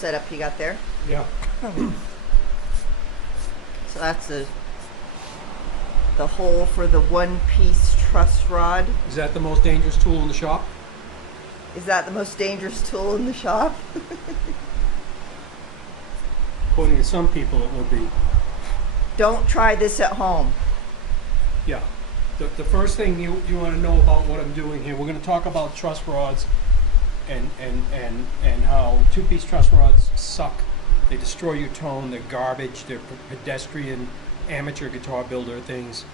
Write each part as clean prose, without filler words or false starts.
setup you got there. Yeah. So that's the hole for the one-piece truss rod. Is that the most dangerous tool in the shop? Is that the most dangerous tool in the shop? According to some people, it would be. Don't try this at home. Yeah. The first thing you want to know about what I'm doing here, we're going to talk about truss rods and how two-piece truss rods suck. They destroy your tone. They're garbage. They're pedestrian, amateur guitar builder things.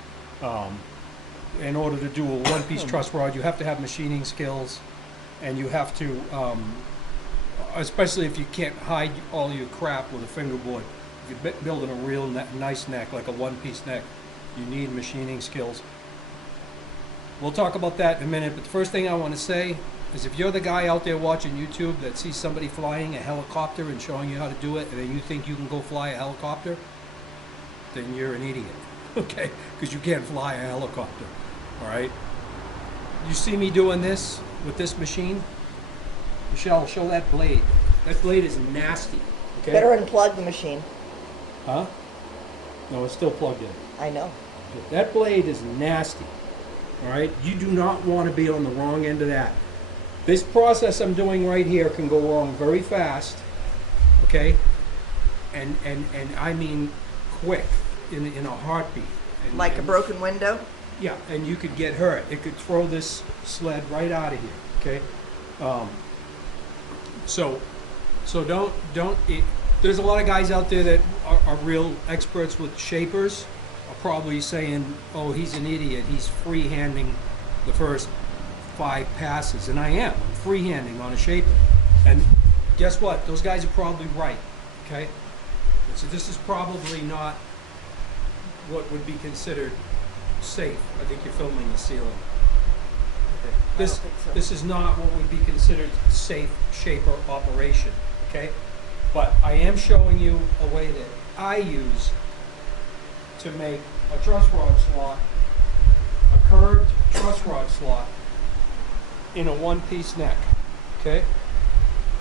In order to do a one-piece truss rod, you have to have machining skills, and you have to, especially if you can't hide all your crap with a fingerboard. If you're building a real nice neck, like a one-piece neck, you need machining skills. We'll talk about that in a minute, but the first thing I want to say is if you're the guy out there watching YouTube that sees somebody flying a helicopter and showing you how to do it, and then you think you can go fly a helicopter, then you're an idiot, okay? Because you can't fly a helicopter, all right? You see me doing this with this machine? Michelle, show that blade. That blade is nasty, okay? Better unplug the machine. Huh? No, it's still plugged in. I know. That blade is nasty, all right? You do not want to be on the wrong end of that. This process I'm doing right here can go wrong very fast, okay? And I mean quick, in a heartbeat. Like a broken window? Yeah, and you could get hurt. It could throw this sled right out of here, okay? So don't. There's a lot of guys out there that are real experts with shapers, are probably saying, oh, he's an idiot. He's freehanding the first 5 passes, and I am freehanding on a shaper. And guess what? Those guys are probably right, okay? So this is probably not what would be considered safe. I think you're filming the ceiling. Okay. This is not what would be considered safe shaper operation, okay? But I am showing you a way that I use to make a truss rod slot, a curved truss rod slot in a one-piece neck, okay?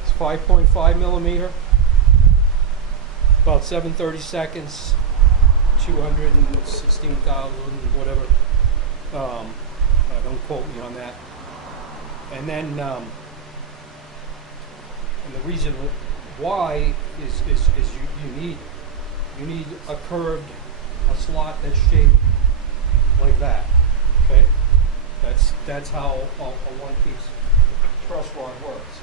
It's 5.5 millimeter, about 7/32, 216,000, whatever. Don't quote me on that. And then, and the reason why is you need a curved, a slot that's shaped like that, okay? That's how a one-piece truss rod works.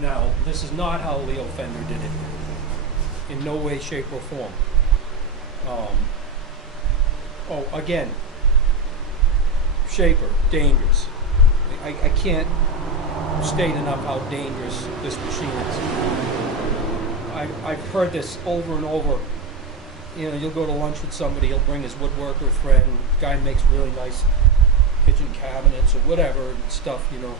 Now, this is not how Leo Fender did it. In no way, shape, or form. Again, shaper, dangerous. I can't state enough how dangerous this machine is. I've heard this over and over. You know, you'll go to lunch with somebody, he'll bring his woodworker friend, guy makes really nice kitchen cabinets or whatever stuff, you know.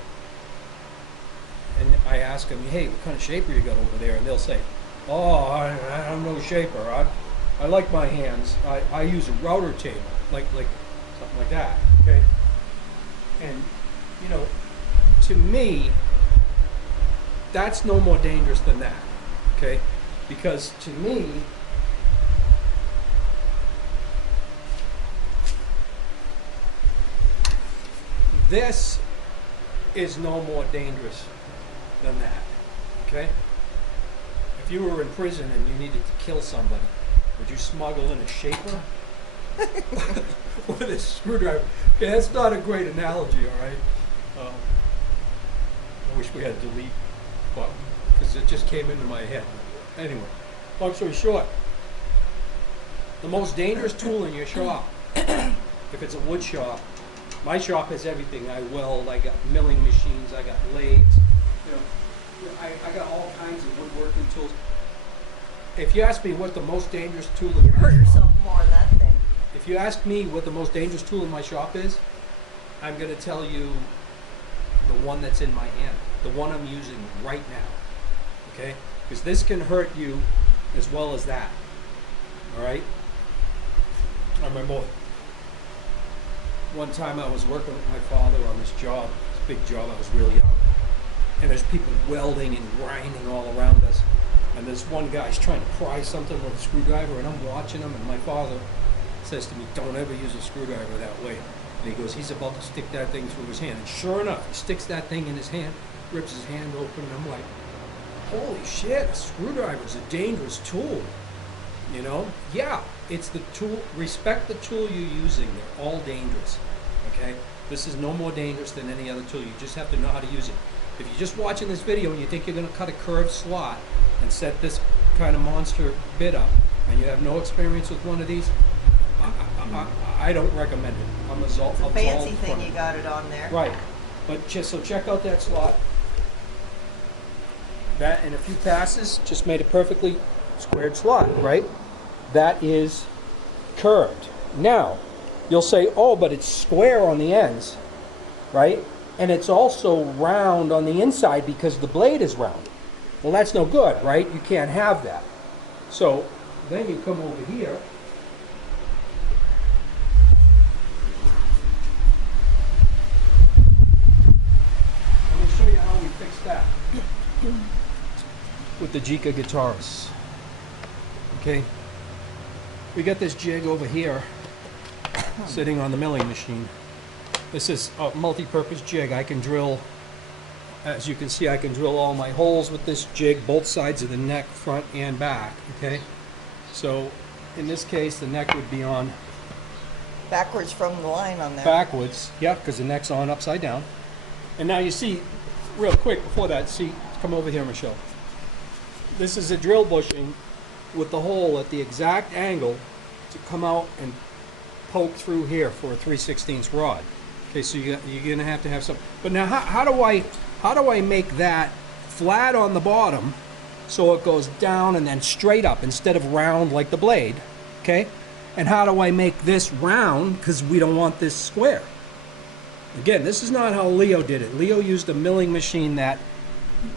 And I ask him, hey, what kind of shaper you got over there? And they'll say, oh, I'm no shaper. I like my hands. I use a router table, like something like that, okay? And, you know, to me, that's no more dangerous than that, okay? Because to me, this is no more dangerous than that, okay? If you were in prison and you needed to kill somebody, would you smuggle in a shaper with a screwdriver? Okay, that's not a great analogy, all right? I wish we had a delete button because it just came into my head. Anyway, long story short, the most dangerous tool in your shop, if it's a wood shop, my shop has everything. I weld, I got milling machines, I got lathes, you know, I got all kinds of woodworking tools. If you ask me what the most dangerous tool in You my hurt shop, yourself more on that thing. if you ask me what the most dangerous tool in my shop is, I'm going to tell you the one that's in my hand, the one I'm using right now, okay? Because this can hurt you as well as that, all right? I remember one time I was working with my father on this job, this big job. I was real young, and there's people welding and grinding all around us. And this one guy's trying to pry something with a screwdriver, and I'm watching him, and my father says to me, don't ever use a screwdriver that way. And he goes, he's about to stick that thing through his hand. And sure enough, he sticks that thing in his hand, rips his hand open, and I'm like, holy shit, a screwdriver's a dangerous tool. You know? Yeah, it's the tool. Respect the tool you're using. They're all dangerous. Okay? This is no more dangerous than any other tool. You just have to know how to use it. If you're just watching this video and you think you're going to cut a curved slot and set this kind of monster bit up, and you have no experience with one of these, I don't recommend it. I'm It's a fancy thing you got it on there. Right. But so check out that slot. That in a few passes just made a perfectly squared slot, right? That is curved. Now, you'll say, oh, but it's square on the ends, right? And it's also round on the inside because the blade is round. Well, that's no good, right? You can't have that. So then you come over here. Let me show you how we fix that with the Gjika guitars. Okay, we got this jig over here sitting on the milling machine. This is a multi-purpose jig. I can drill, as you can see, I can drill all my holes with this jig, both sides of the neck, front and back. Okay, so in this case the neck would be on backwards from the line on there. Backwards, yeah, because the neck's on upside down. And now you see, real quick before that, see, come over here, Michelle. This is a drill bushing with the hole at the exact angle to come out and poke through here for a 3/16 rod. Okay, so you're gonna have to have some. But now, how do I make that flat on the bottom so it goes down and then straight up instead of round like the blade? Okay, and how do I make this round because we don't want this square? Again, this is not how Leo did it. Leo used a milling machine that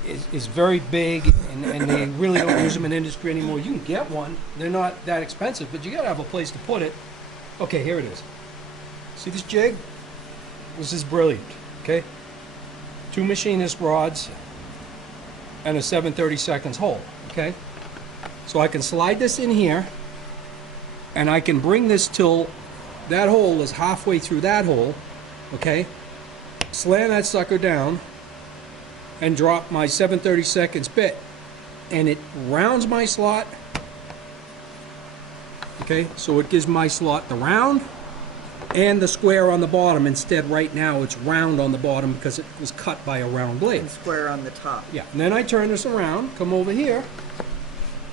is very big, and they really don't use them in industry anymore. You can get one. They're not that expensive, but you got to have a place to put it. Okay, here it is. See this jig? This is brilliant, okay? 2 machinist rods and a 7/32 hole, okay? So I can slide this in here, and I can bring this till that hole is halfway through that hole, okay? Slam that sucker down, and drop my 7/32 bit, and it rounds my slot. Okay, so it gives my slot the round and the square on the bottom. Instead, right now it's round on the bottom because it was cut by a round blade. And square on the top. Yeah, and then I turn this around, come over here,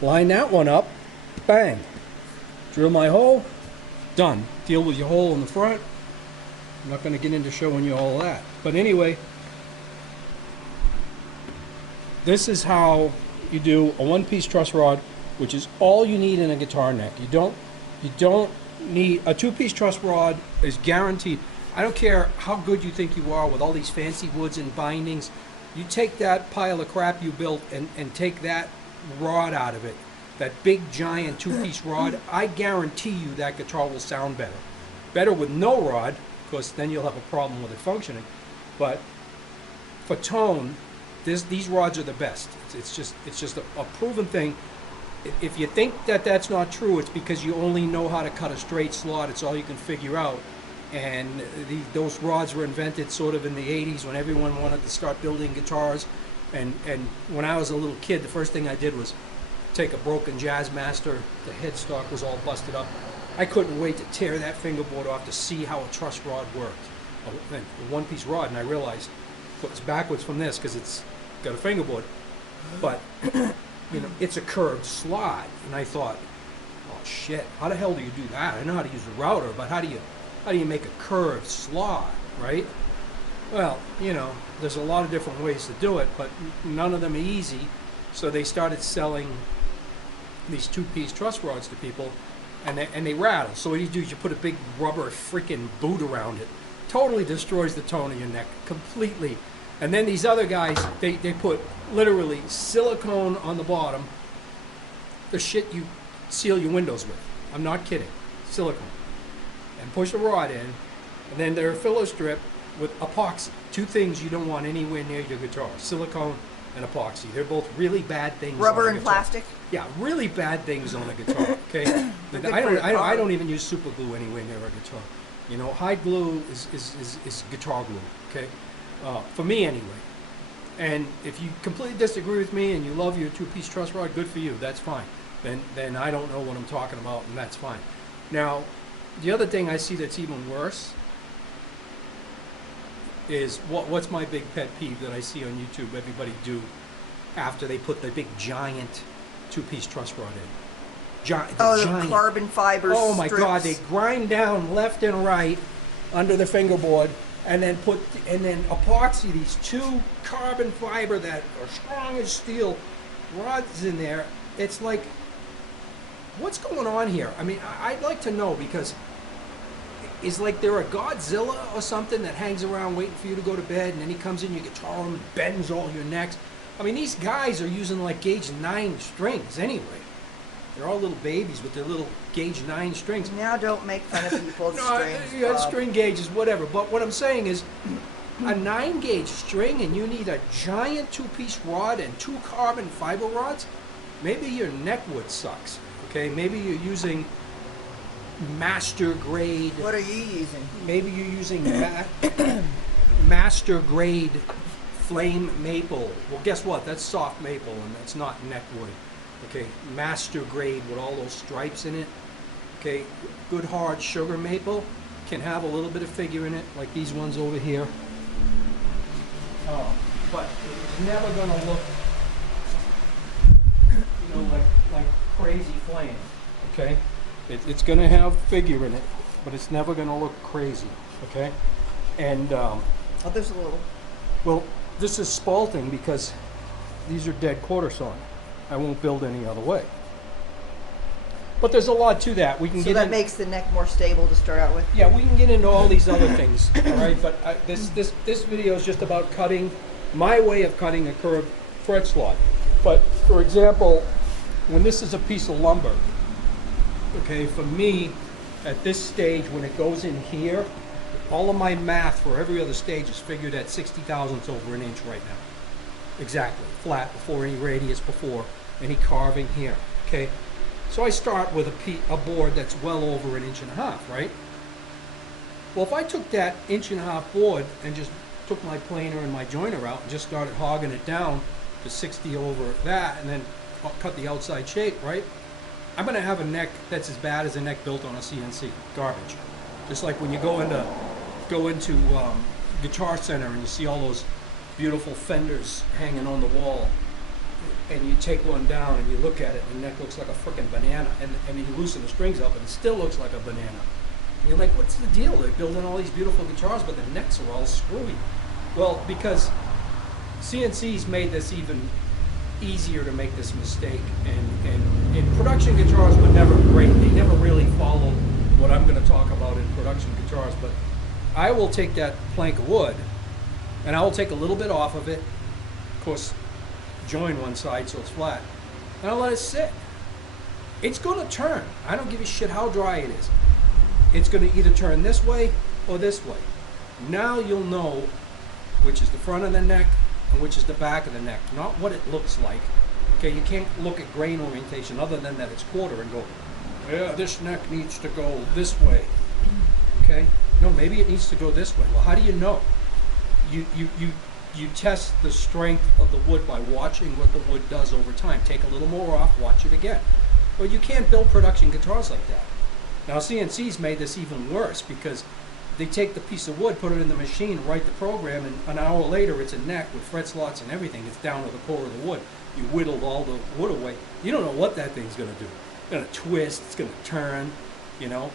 line that one up, bang, drill my hole, done. Deal with your hole in the front. I'm not going to get into showing you all that, but anyway, this is how you do a 1-piece truss rod, which is all you need in a guitar neck. You don't need a 2-piece truss rod is guaranteed. I don't care how good you think you are with all these fancy woods and bindings. You take that pile of crap you built and take that rod out of it, that big giant 2-piece rod, I guarantee you that guitar will sound better. Better with no rod, because then you'll have a problem with it functioning. But for tone, these rods are the best. It's just a proven thing. If you think that that's not true, it's because you only know how to cut a straight slot. It's all you can figure out. And those rods were invented sort of in the 80s when everyone wanted to start building guitars. And when I was a little kid, the first thing I did was take a broken Jazzmaster. The headstock was all busted up. I couldn't wait to tear that fingerboard off to see how a truss rod worked. A 1-piece rod, and I realized it's backwards from this because it's got a fingerboard. But you know, it's a curved slot, and I thought, oh shit, how the hell do you do that? I know how to use a router, but how do you make a curved slot, right? Well, you know, there's a lot of different ways to do it, but none of them are easy. So they started selling these 2-piece truss rods to people, and they rattle. So what you do is you put a big rubber freaking boot around it. Totally destroys the tone of your neck completely. And then these other guys, they put literally silicone on the bottom, the shit you seal your windows with. I'm not kidding. Silicone. And push a rod in, and then their filler strip with epoxy. Two things you don't want anywhere near your guitar: silicone and epoxy. They're both really bad things. Rubber on a and guitar. Plastic. Yeah, really bad things on a guitar. Okay, Good I for don't. your car. I don't even use super glue anywhere near a guitar. You know, hide glue is guitar glue. Okay, for me anyway. And if you completely disagree with me and you love your two-piece truss rod, good for you. That's fine. Then I don't know what I'm talking about, and that's fine. Now, the other thing I see that's even worse is what's my big pet peeve that I see on YouTube everybody do after they put the big giant two-piece truss rod in. The carbon fiber Oh my strips. God, they grind down left and right under the fingerboard and then epoxy these two carbon fiber that are strong as steel rods in there. It's like, what's going on here? I mean, I'd like to know, because is like there a Godzilla or something that hangs around waiting for you to go to bed, and then he comes in your guitar and bends all your necks? I mean, these guys are using like gauge 9 strings anyway. They're all little babies with their little gauge 9 strings. Now don't make fun of people's strings, You got Bob. string gauges, whatever. But what I'm saying is, a 9 gauge string, and you need a giant two-piece rod and 2 carbon fiber rods. Maybe your neck wood sucks. Okay, maybe you're using master grade. What are you using? Maybe you're using master grade flame maple. Well, guess what? That's soft maple, and that's not neck wood. Okay, master grade with all those stripes in it. Okay, good hard sugar maple can have a little bit of figure in it, like these ones over here. But it's never going to look, you know, like crazy flame. Okay, it's going to have figure in it, but it's never going to look crazy. Okay, and Oh, there's a little. well, this is spalting because these are dead quarter sawn. I won't build any other way. But there's a lot to that. We can So get that makes the neck more stable to start out with. Yeah, we can get into all these other things, all right? But this video is just about cutting, my way of cutting a curved fret slot. But for example, when this is a piece of lumber, okay, for me, at this stage, when it goes in here, all of my math for every other stage is figured at 60 thousandths over an inch right now. Exactly, flat, before any radius, before any carving here, okay? So I start with a board that's well over 1.5 inches, right? Well, if I took that 1.5 inch board and just took my planer and my joiner out and just started hogging it down to 60 over that, and then cut the outside shape, right? I'm gonna have a neck that's as bad as a neck built on a CNC, garbage. Just like when you go into Guitar Center and you see all those beautiful fenders hanging on the wall, and you take one down and you look at it, and the neck looks like a freaking banana, and you loosen the strings up and it still looks like a banana. And you're like, what's the deal? They're building all these beautiful guitars, but the necks are all screwy. Well, because CNC's made this even easier to make this mistake, and production guitars were never great. They never really followed what I'm going to talk about in production guitars, but I will take that plank of wood and I will take a little bit off of it, of course, join one side so it's flat, and I'll let it sit. It's going to turn. I don't give a shit how dry it is. It's going to either turn this way or this way. Now you'll know which is the front of the neck and which is the back of the neck, not what it looks like. Okay, you can't look at grain orientation other than that it's quarter and go, yeah, this neck needs to go this way. Okay, no, maybe it needs to go this way. Well, how do you know? You test the strength of the wood by watching what the wood does over time. Take a little more off, watch it again. But you can't build production guitars like that. Now CNC's made this even worse because they take the piece of wood, put it in the machine, write the program, and an hour later it's a neck with fret slots and everything. It's down to the core of the wood. You whittled all the wood away. You don't know what that thing's going to do. It's going to twist, it's going to turn, you know.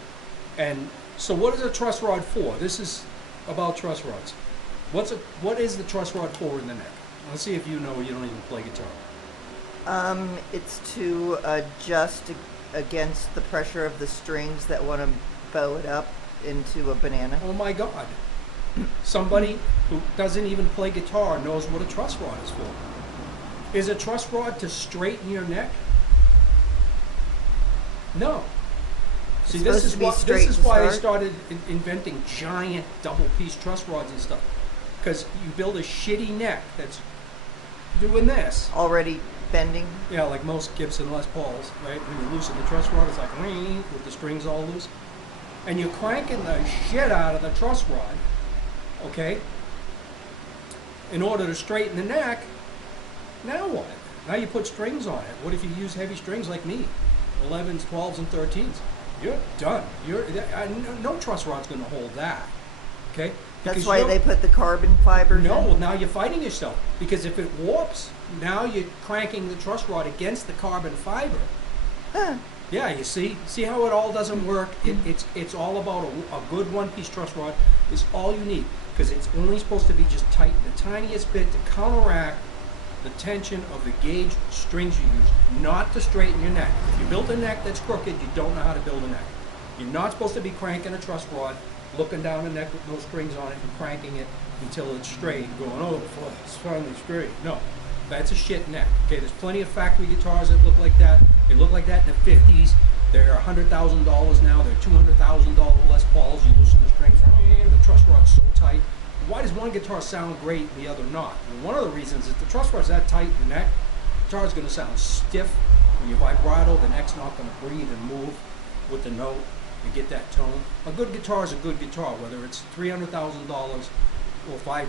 And so what is a truss rod for? This is about truss rods. What is the truss rod for in the neck? Let's see if you know. You don't even play guitar. It's to adjust against the pressure of the strings that want to bow it up into a banana. Oh my God. Somebody who doesn't even play guitar knows what a truss rod is for. Is a truss rod to straighten your neck? No. See, supposed to be straight this is to why they start? started inventing giant double-piece truss rods and stuff. Because you build a shitty neck that's doing this. Already bending. Yeah, like most Gibson Les Pauls, right? When you loosen the truss rod, it's like ring with the strings all loose. And you're cranking the shit out of the truss rod, okay? In order to straighten the neck. Now what? Now you put strings on it. What if you use heavy strings like me? 11s, 12s, and 13s. You're done. No truss rod's going to hold that, okay? That's why they put the carbon fibers No, in? well, now you're fighting yourself. Because if it warps, now you're cranking the truss rod against the carbon fiber. Huh. Yeah, you see? See how it all doesn't work? It's all about a good one-piece truss rod is all you need. Because it's only supposed to be just tight the tiniest bit to counteract the tension of the gauge strings you use, not to straighten your neck. If you build a neck that's crooked, you don't know how to build a neck. You're not supposed to be cranking a truss rod, looking down the neck with no strings on it and cranking it until it's straight and going, oh, it's finally straight. No, that's a shit neck. Okay, there's plenty of factory guitars that look like that. They look like that in the 50s. They're $100,000 now. They're $200,000 Les Pauls. You loosen the strings, and the truss rod's so tight. Why does one guitar sound great and the other not? And one of the reasons is the truss rod's that tight in the neck, the guitar's going to sound stiff. When you vibrato, the neck's not going to breathe and move with the note and get that tone. A good guitar is a good guitar, whether it's $300,000 or $5,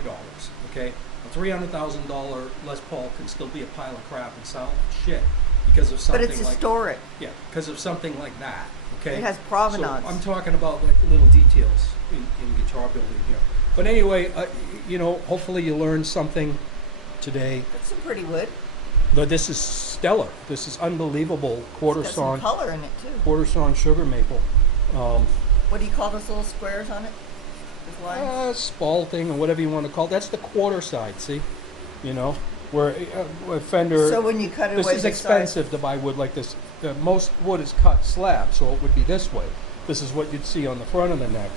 okay? A $300,000 Les Paul can still be a pile of crap and sound like shit because of something But it's historic. yeah, because of something like that, okay? It has provenance. So I'm talking about like little details in guitar building here. But anyway, you know, hopefully you learned something today. That's some pretty wood. But this is stellar. This is unbelievable quarter It's got some sawn, color in it too. quarter sawn sugar maple. What do you call those little squares on it? Those lines? Spalting or whatever you want to call it. That's the quarter side, see? You know, where a fender. So when you cut it this away is the expensive to buy wood like this. Most wood is cut slab, so it would be this way. This is what you'd see on the front of the neck,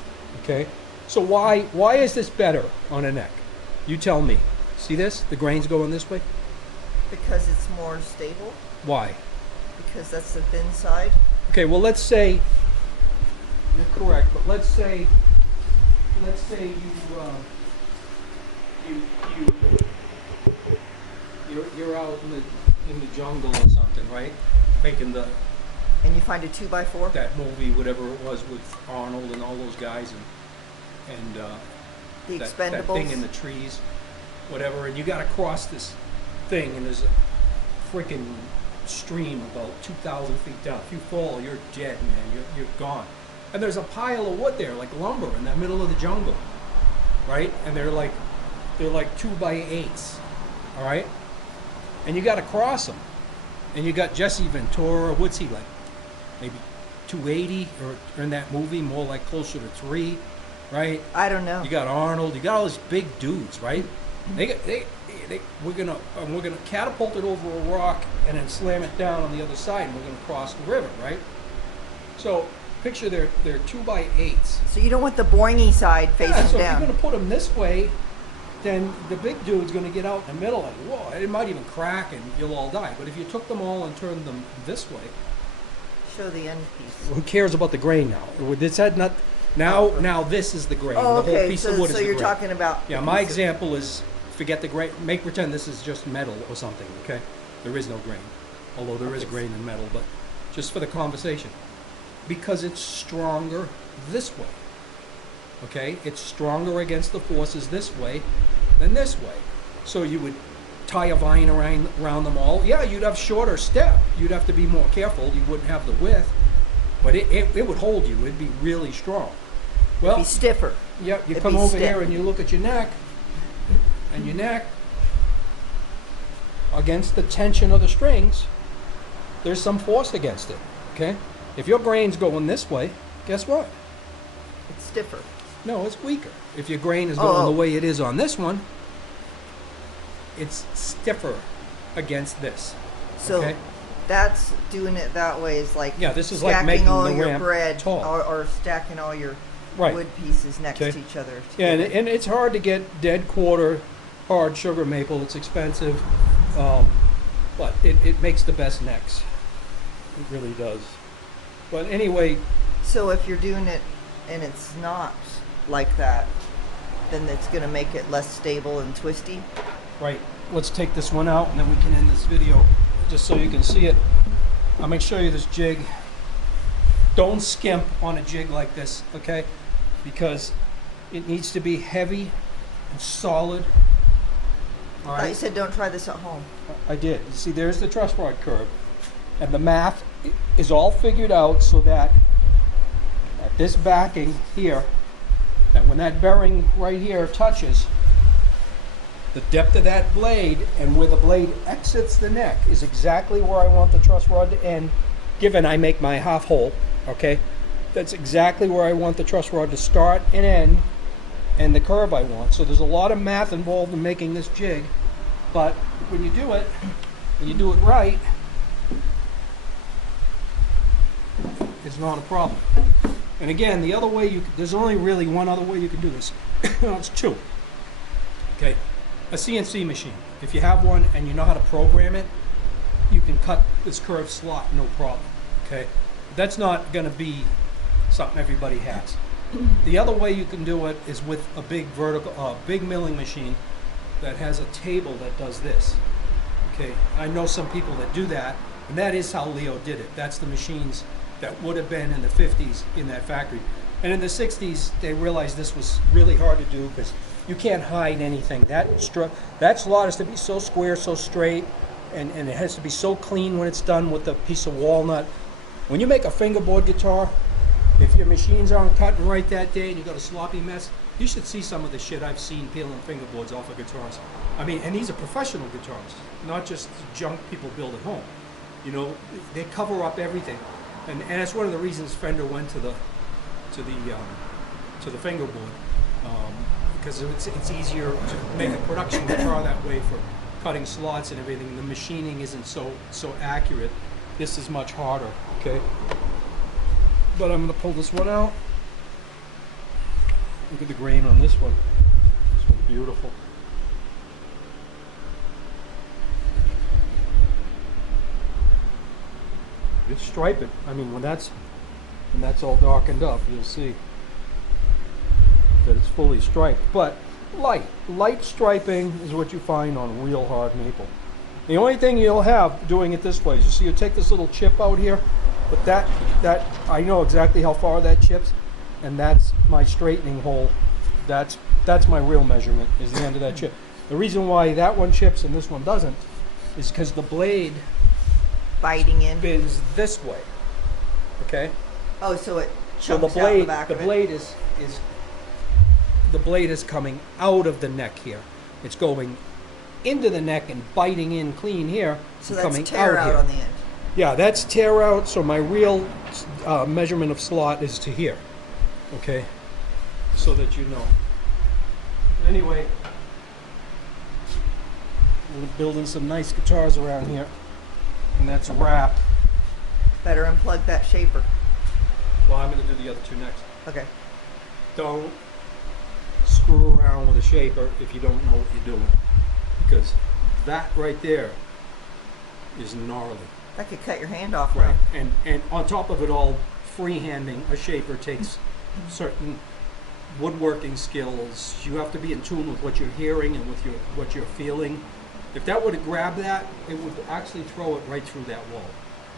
okay? So why is this better on a neck? You tell me. See this? The grain's going this way? Because it's more stable. Why? Because that's the thin side. Okay, well let's say you're correct, but let's say you're out in the jungle or something, right? Making And you find a 2x4. that movie, whatever it was, with Arnold and all those guys, and The that Expendables. thing in the trees, whatever, and you got to cross this thing, and there's a freaking stream about 2,000 feet down. If you fall, you're dead, man. You're gone. And there's a pile of wood there, like lumber, in the middle of the jungle, right? And they're like 2x8s, all right? And you got to cross them. And you got Jesse Ventura. What's he like? Maybe 280, or in that movie, more like closer to 3. Right? I don't know. You got Arnold. You got all these big dudes, right? We're gonna catapult it over a rock and then slam it down on the other side, and we're gonna cross the river, right? So picture they're 2x8s. So you don't want the boingy side facing Yeah, so down. if you're gonna put them this way, then the big dude's gonna get out in the middle, and whoa, it might even crack, and you'll all die. But if you took them all and turned them this way, Show the end piece. who cares about the grain now? This had not. Now this is the grain. Oh, The whole okay. piece So, of wood so is the you're grain. talking about. Yeah, the my piece of- example is forget the grain. Make pretend this is just metal or something, okay? There is no grain, although there is grain in metal, but just for the conversation. Because it's stronger this way, okay? It's stronger against the forces this way than this way. So you would tie a vine around them all. Yeah, you'd have shorter step. You'd have to be more careful. You wouldn't have the width, but it would hold you. It'd be really strong. Well, Be stiffer. yeah, you It'd come be over stiff. here and you look at your neck, and your neck, against the tension of the strings, there's some force against it, okay? If your grain's going this way, guess what? It's stiffer. No, it's weaker. If your grain is going Oh. the way it is on this one, it's stiffer against this, So okay? that's doing it that way is like Yeah, this is like stacking making all the your ramp bread tall. or stacking all your Right. wood pieces next Okay. to each other. to Yeah, get it. and it's hard to get dead quarter hard sugar maple. It's expensive, but it makes the best necks. It really does. But anyway, So if you're doing it and it's not like that, then it's going to make it less stable and twisty. Right. Let's take this one out and then we can end this video just so you can see it. I'm going to show you this jig. Don't skimp on a jig like this, okay? Because it needs to be heavy and solid. All I thought you right. said don't try this at home. I did. You see, there's the truss rod curve. And the math is all figured out so that at this backing here, that when that bearing right here touches, the depth of that blade and where the blade exits the neck is exactly where I want the truss rod to end, given I make my half hole, okay? That's exactly where I want the truss rod to start and end, and the curve I want. So there's a lot of math involved in making this jig, but when you do it right, it's not a problem. And again, the other way there's only really one other way you can do this. No, it's two. Okay, a CNC machine. If you have one and you know how to program it, you can cut this curved slot no problem. Okay, that's not going to be something everybody has. The other way you can do it is with a big milling machine that has a table that does this. Okay, I know some people that do that, and that is how Leo did it. That's the machines that would have been in the 50s in that factory. And in the 60s, they realized this was really hard to do because you can't hide anything. That slot has to be so square, so straight, and it has to be so clean when it's done with a piece of walnut. When you make a fingerboard guitar, if your machines aren't cutting right that day and you got a sloppy mess, you should see some of the shit I've seen peeling fingerboards off of guitars. I mean, and these are professional guitars, not just junk people build at home. You know, they cover up everything. And that's one of the reasons Fender went to the fingerboard, because it's easier to make a production guitar that way for cutting slots and everything. The machining isn't so accurate. This is much harder. Okay, but I'm going to pull this one out. Look at the grain on this one. This one's beautiful. It's striped. I mean, when that's all darkened up, you'll see that it's fully striped. But light striping is what you find on real hard maple. The only thing you'll have doing it this way is, you see, you take this little chip out here, but that I know exactly how far that chips, and that's my straightening hole. That's my real measurement, is the end of that chip. The reason why that one chips and this one doesn't is because the blade Biting in. bends this way. Okay? Oh, so it So chunks out the back of it. The blade is coming out of the neck here. It's going into the neck and biting in clean here. So and that's coming tear out here. on the end. Yeah, that's tear out. So my real measurement of slot is to here. Okay? So that you know. Anyway, we're building some nice guitars around here. And that's a wrap. Better unplug that shaper. Well, I'm going to do the other two next. Okay. Don't screw around with a shaper if you don't know what you're doing, because that right there is gnarly. That could cut your hand off. Right. Now. And on top of it all, freehanding a shaper takes certain woodworking skills. You have to be in tune with what you're hearing and with what you're feeling. If that were to grab that, it would actually throw it right through that wall.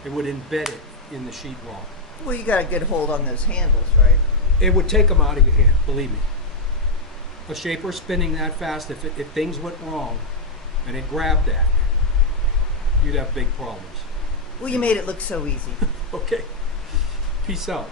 It would embed it in the sheetrock. Well, you got a good hold on those handles, right? It would take them out of your hand, believe me. A shaper spinning that fast, if things went wrong and it grabbed that, you'd have big problems. Well, you made it look so easy. Okay. Peace out.